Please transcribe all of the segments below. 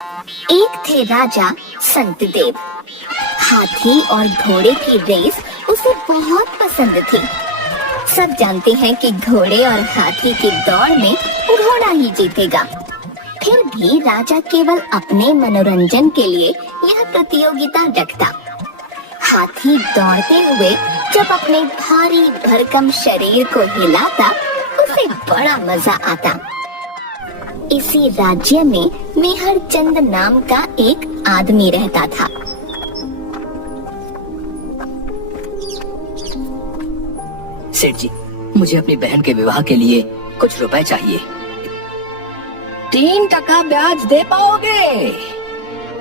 एक थे राजा संतदेव। हाथी और घोड़े की रेस उसे बहुत पसंद थी। सब जानते हैं कि घोड़े और हाथी की दौड़ में घोड़ा ही जीतेगा। फिर भी राजा केवल अपने मनोरंजन के लिए यह प्रतियोगिता रखता। हाथी दौड़ते हुए जब अपने भारी भरकम शरीर को हिलाता, उसे बड़ा मजा आता। इसी राज्य में मेहर चंद नाम का एक आदमी रहता था। सेठ जी, मुझे अपनी बहन के विवाह के लिए कुछ रुपए चाहिए। 3% ब्याज दे पाओगे?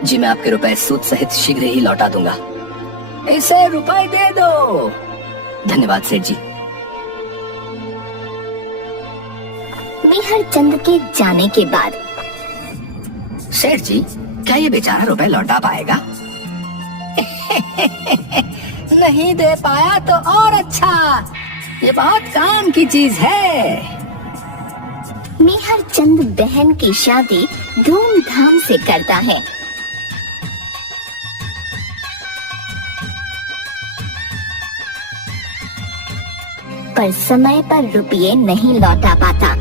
जी, मैं आपके रुपए सूद सहित शीघ्र ही लौटा दूंगा। इसे रुपए दे दो। धन्यवाद सेठ जी। मेहर चंद के जाने के बाद सेठ जी, क्या ये बेचारा रुपए लौटा पाएगा? नहीं दे पाया तो और अच्छा, ये बहुत काम की चीज है। मेहर चंद बहन की शादी धूमधाम से करता है। पर समय पर रुपये नहीं लौटा पाता।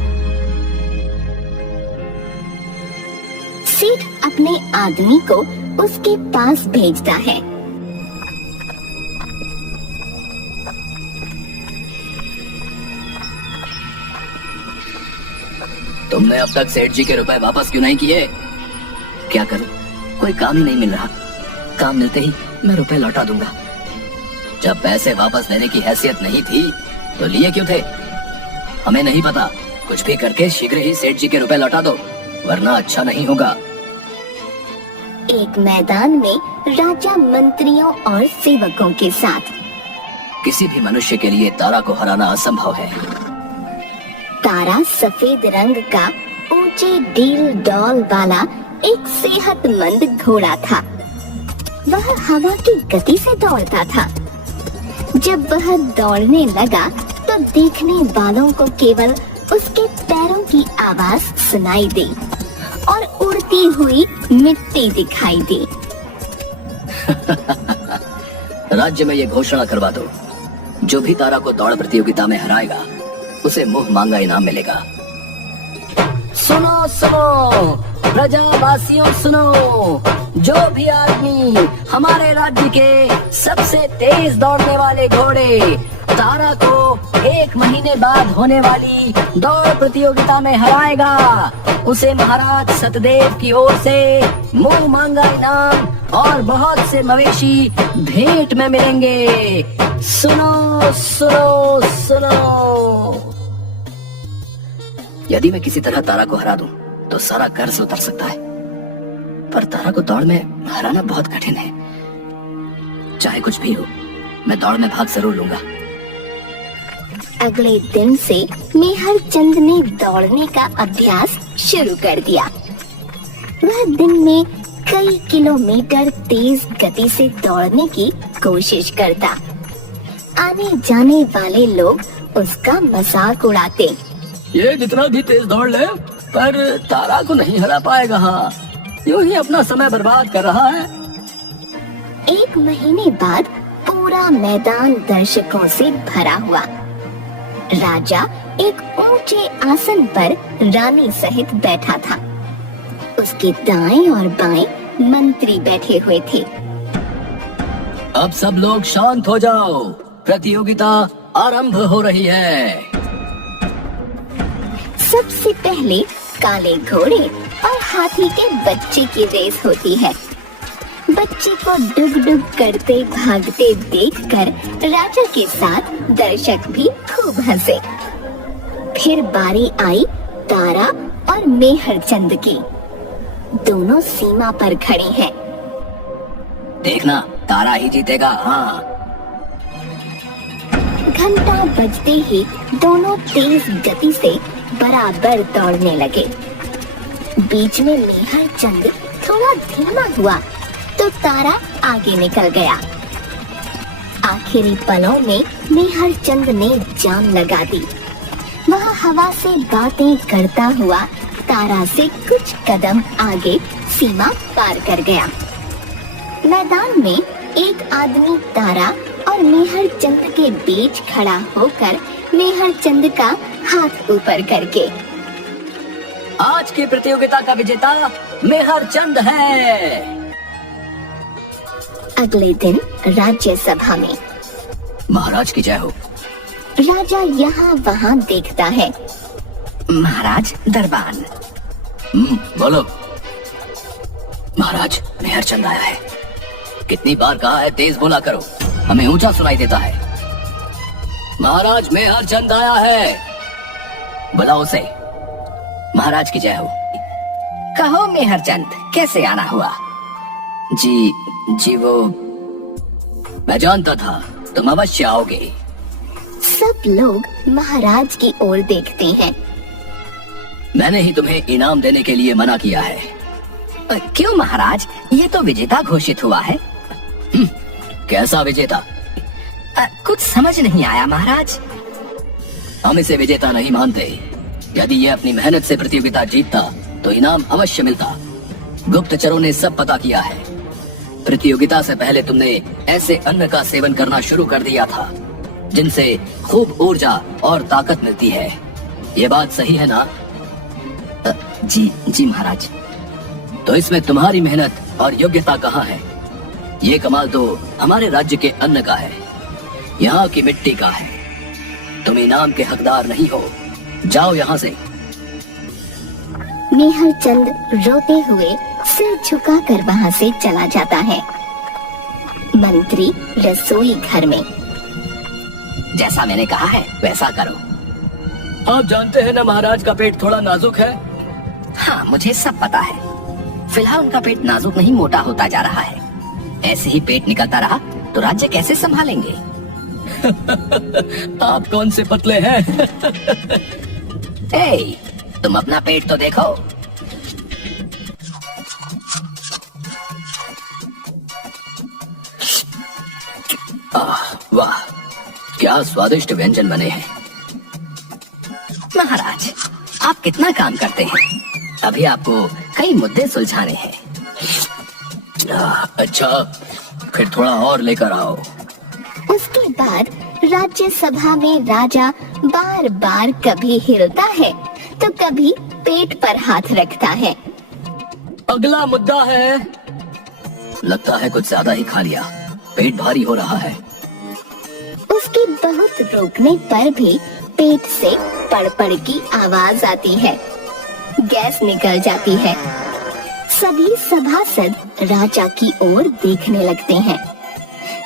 सेठ अपने आदमी को उसके पास भेजता है। तुमने अब तक सेठ जी के रुपए वापस क्यों नहीं किए? क्या करूं, कोई काम ही नहीं मिल रहा। काम मिलते ही मैं रुपए लौटा दूंगा। जब पैसे वापस देने की हैसियत नहीं थी तो लिए क्यों थे? हमें नहीं पता, कुछ भी करके शीघ्र ही सेठ जी के रुपए लौटा दो, वरना अच्छा नहीं होगा। एक मैदान में राजा मंत्रियों और सेवकों के साथ। किसी भी मनुष्य के लिए तारा को हराना असंभव है। तारा सफेद रंग का ऊंचे डील डॉल वाला एक सेहतमंद घोड़ा था। वह हवा की गति से दौड़ता था। जब वह दौड़ने लगा तो देखने वालों को केवल उसके पैरों की आवाज सुनाई दी और उड़ती हुई मिट्टी दिखाई दी। राज्य में ये घोषणा करवा दो, जो भी तारा को दौड़ प्रतियोगिता में हराएगा उसे मुंह मांगा इनाम मिलेगा। सुनो सुनो प्रजावासियों, सुनो, जो भी आदमी हमारे राज्य के सबसे तेज दौड़ने वाले घोड़े तारा को 1 महीने बाद होने वाली दौड़ प्रतियोगिता में हराएगा, उसे महाराज सतदेव की ओर से मुंह मांगा इनाम और बहुत से मवेशी भेंट में मिलेंगे। सुनो सुनो सुनो। यदि मैं किसी तरह तारा को हरा दूं तो सारा कर्ज उतर सकता है, पर तारा को दौड़ में हराना बहुत कठिन है। चाहे कुछ भी हो, मैं दौड़ में भाग जरूर लूंगा। अगले दिन से मेहर चंद ने दौड़ने का अभ्यास शुरू कर दिया। वह दिन में कई किलोमीटर तेज गति से दौड़ने की कोशिश करता। आने जाने वाले लोग उसका मजाक उड़ाते। ये जितना भी तेज दौड़ ले, पर तारा को नहीं हरा पाएगा। हाँ, यूं ही अपना समय बर्बाद कर रहा है। 1 महीने बाद पूरा मैदान दर्शकों से भरा हुआ। राजा एक ऊंचे आसन पर रानी सहित बैठा था। उसके दाएं और बाएं मंत्री बैठे हुए थे। अब सब लोग शांत हो जाओ, प्रतियोगिता आरंभ हो रही है। सबसे पहले काले घोड़े और हाथी के बच्चे की रेस होती है। बच्चे को डुग डुग करते भागते देखकर राजा के साथ दर्शक भी खूब हंसे। फिर बारी आई तारा और मेहर चंद की। दोनों सीमा पर खड़े हैं। देखना, तारा ही जीतेगा। हाँ। घंटा बजते ही दोनों तेज गति से बराबर दौड़ने लगे। बीच में मेहर चंद थोड़ा धीमा हुआ तो तारा आगे निकल गया। आखिरी पलों में मेहर चंद ने जान लगा दी। वह हवा से बातें करता हुआ तारा से कुछ कदम आगे सीमा पार कर गया। मैदान में एक आदमी तारा और मेहर चंद के बीच खड़ा होकर मेहर चंद का हाथ ऊपर करके, आज की प्रतियोगिता का विजेता मेहर चंद है। अगले दिन राज्यसभा में महाराज की जय हो। राजा यहाँ वहाँ देखता है। महाराज दरबान। बोलो। महाराज मेहर चंद आया है। कितनी बार कहा है तेज बोला करो, हमें ऊंचा सुनाई देता है। महाराज मेहर चंद आया है, बुलाओ उसे। महाराज की जय हो। कहो मेहर चंद, कैसे आना हुआ? जी वो मैं जानता था तुम अवश्य आओगे। सब लोग महाराज की ओर देखते हैं। मैंने ही तुम्हें इनाम देने के लिए मना किया है। क्यों महाराज, ये तो विजेता घोषित हुआ है। कैसा विजेता? कुछ समझ नहीं आया महाराज। हम इसे विजेता नहीं मानते। यदि ये अपनी मेहनत से प्रतियोगिता जीतता तो इनाम अवश्य मिलता। गुप्तचरों ने सब पता किया है। प्रतियोगिता से पहले तुमने ऐसे अन्न का सेवन करना शुरू कर दिया था जिनसे खूब ऊर्जा और ताकत मिलती है। ये बात सही है ना? जी महाराज। तो इसमें तुम्हारी मेहनत और योग्यता कहाँ है? ये कमाल तो हमारे राज्य के अन्न का है, यहाँ की मिट्टी का है। तुम इनाम के हकदार नहीं हो, जाओ यहाँ से। मेहर चंद रोते हुए सिर झुकाकर वहाँ से चला जाता है। मंत्री रसोई घर में। जैसा मैंने कहा है वैसा करो। आप जानते हैं ना महाराज का पेट थोड़ा नाजुक है। हाँ मुझे सब पता है। फिलहाल उनका पेट नाजुक नहीं मोटा होता जा रहा है। ऐसे ही पेट निकलता रहा तो राज्य कैसे संभालेंगे? आप कौन से पतले हैं? ए, तुम अपना पेट तो देखो। वाह, क्या स्वादिष्ट व्यंजन बने हैं। महाराज, आप कितना काम करते हैं। अभी आपको कई मुद्दे सुलझाने हैं। अच्छा, फिर थोड़ा और लेकर आओ। उसके बाद राज्यसभा में राजा बार बार कभी हिलता है तो कभी पेट पर हाथ रखता है। अगला मुद्दा है। लगता है कुछ ज्यादा ही खा लिया, पेट भारी हो रहा है। उसके बहुत रोकने पर भी पेट से पड़ की आवाज आती है। गैस निकल जाती है। सभी सभासद राजा की ओर देखने लगते हैं।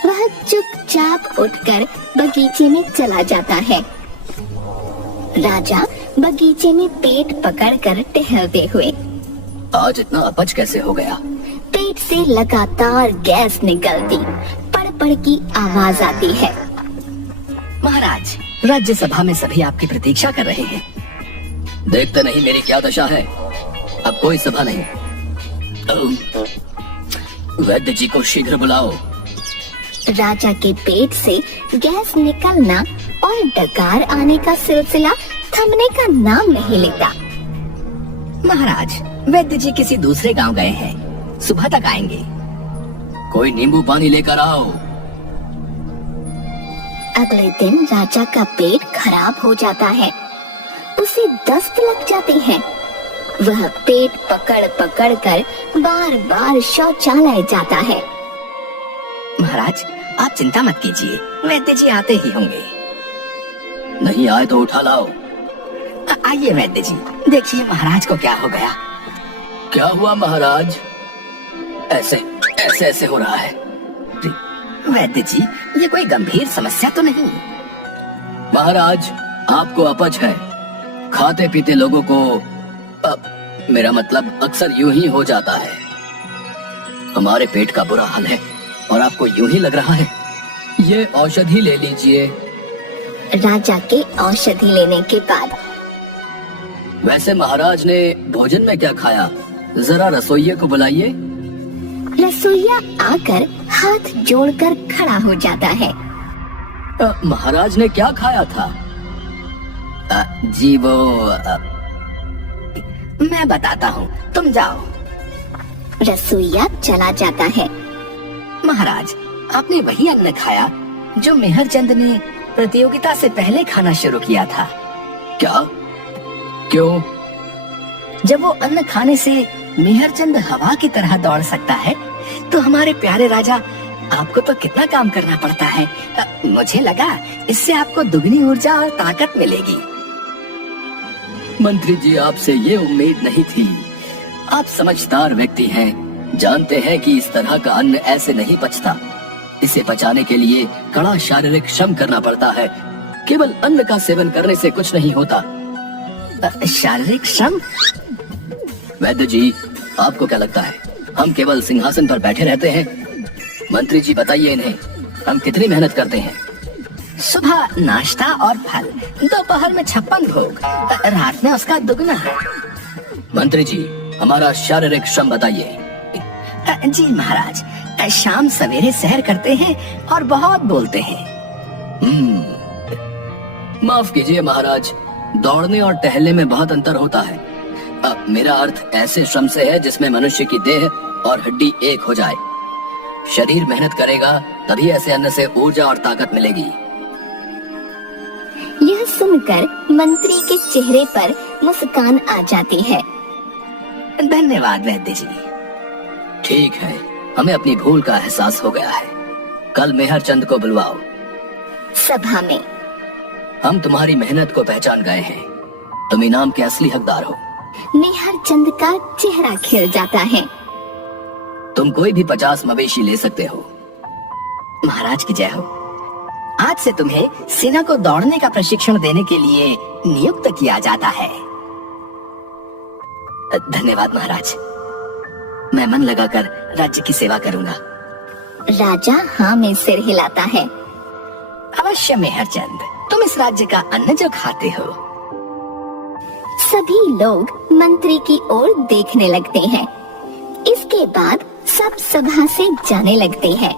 वह चुपचाप उठकर बगीचे में चला जाता है। राजा बगीचे में पेट पकड़कर टहलते हुए। आज इतना अपच कैसे हो गया? पेट से लगातार गैस निकलती, पड़ की आवाज आती है। महाराज, राज्यसभा में सभी आपकी प्रतीक्षा कर रहे हैं। देखते नहीं मेरी क्या दशा है। अब कोई सभा नहीं। वैद्य जी को शीघ्र बुलाओ। राजा के पेट से गैस निकलना और डकार आने का सिलसिला थमने का नाम नहीं लेता। महाराज, वैद्य जी किसी दूसरे गांव गए हैं, सुबह तक आएंगे। कोई नींबू पानी लेकर आओ। अगले दिन राजा का पेट खराब हो जाता है। उसे दस्त लग जाते हैं। वह पेट पकड़ कर बार बार शौचालय जाता है। महाराज, आप चिंता मत कीजिए, वैद्य जी आते ही होंगे। नहीं आए तो उठा लाओ। आइए वैद्य जी, देखिए महाराज को क्या हो गया। क्या हुआ महाराज? ऐसे हो रहा है। वैद्य जी, ये कोई गंभीर समस्या तो नहीं? महाराज, आपको अपच है। खाते पीते लोगों को मेरा मतलब अक्सर यूं ही हो जाता है। हमारे पेट का बुरा हाल है और आपको यूं ही लग रहा है। ये औषधि ले लीजिए। राजा के औषधि लेने के बाद। वैसे महाराज ने भोजन में क्या खाया? जरा रसोइये को बुलाइए। रसोइया आकर हाथ जोड़कर खड़ा हो जाता है। महाराज ने क्या खाया था? जी वो मैं बताता हूँ, तुम जाओ। रसोइया चला जाता है। महाराज, आपने वही अन्न खाया जो मेहरचंद ने प्रतियोगिता से पहले खाना शुरू किया था। क्या? क्यों? जब वो अन्न खाने से मेहरचंद हवा की तरह दौड़ सकता है, तो हमारे प्यारे राजा, आपको तो कितना काम करना पड़ता है। मुझे लगा इससे आपको दुगनी ऊर्जा और ताकत मिलेगी। मंत्री जी, आपसे ये उम्मीद नहीं थी। आप समझदार व्यक्ति हैं, जानते हैं कि इस तरह का अन्न ऐसे नहीं पचता। इसे पचाने के लिए कड़ा शारीरिक श्रम करना पड़ता है। केवल अन्न का सेवन करने से कुछ नहीं होता। शारीरिक श्रम? वैद्य जी, आपको क्या लगता है हम केवल सिंहासन पर बैठे रहते हैं? मंत्री जी, बताइए इन्हें, हम कितनी मेहनत करते हैं? सुबह नाश्ता और फल, दोपहर में 56 भोग, रात में उसका दुगना। मंत्री जी, हमारा शारीरिक श्रम बताइए। जी महाराज, शाम सवेरे सैर करते हैं और बहुत बोलते हैं। माफ कीजिए महाराज, दौड़ने और टहलने में बहुत अंतर होता है। मेरा अर्थ ऐसे श्रम से है जिसमें मनुष्य की देह और हड्डी एक हो जाए। शरीर मेहनत करेगा तभी ऐसे अन्न से ऊर्जा और ताकत मिलेगी। यह सुनकर मंत्री के चेहरे पर मुस्कान आ जाती है। धन्यवाद वैद्य जी। ठीक है, हमें अपनी भूल का एहसास हो गया है। कल मेहरचंद को बुलवाओ। सभा में हम तुम्हारी मेहनत को पहचान गए हैं। तुम इनाम के असली हकदार हो। मेहरचंद का चेहरा खिल जाता है। तुम कोई भी 50 मवेशी ले सकते हो। महाराज की जय हो। आज से तुम्हें सेना को दौड़ने का प्रशिक्षण देने के लिए नियुक्त किया जाता है। धन्यवाद महाराज, मैं मन लगाकर राज्य की सेवा करूंगा। राजा हाँ में सिर हिलाता है। अवश्य मेहरचंद, तुम इस राज्य का अन्न जो खाते हो। सभी लोग मंत्री की ओर देखने लगते हैं। इसके बाद सब सभा से जाने लगते हैं।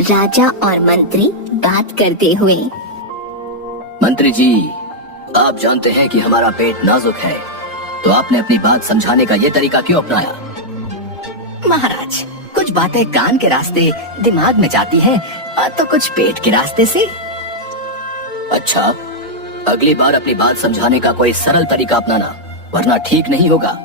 राजा और मंत्री बात करते हुए। मंत्री जी, आप जानते हैं कि हमारा पेट नाजुक है, तो आपने अपनी बात समझाने का ये तरीका क्यों अपनाया? महाराज, कुछ बातें कान के रास्ते दिमाग में जाती हैं, तो कुछ पेट के रास्ते से। अच्छा, अगली बार अपनी बात समझाने का कोई सरल तरीका अपनाना, वरना ठीक नहीं होगा।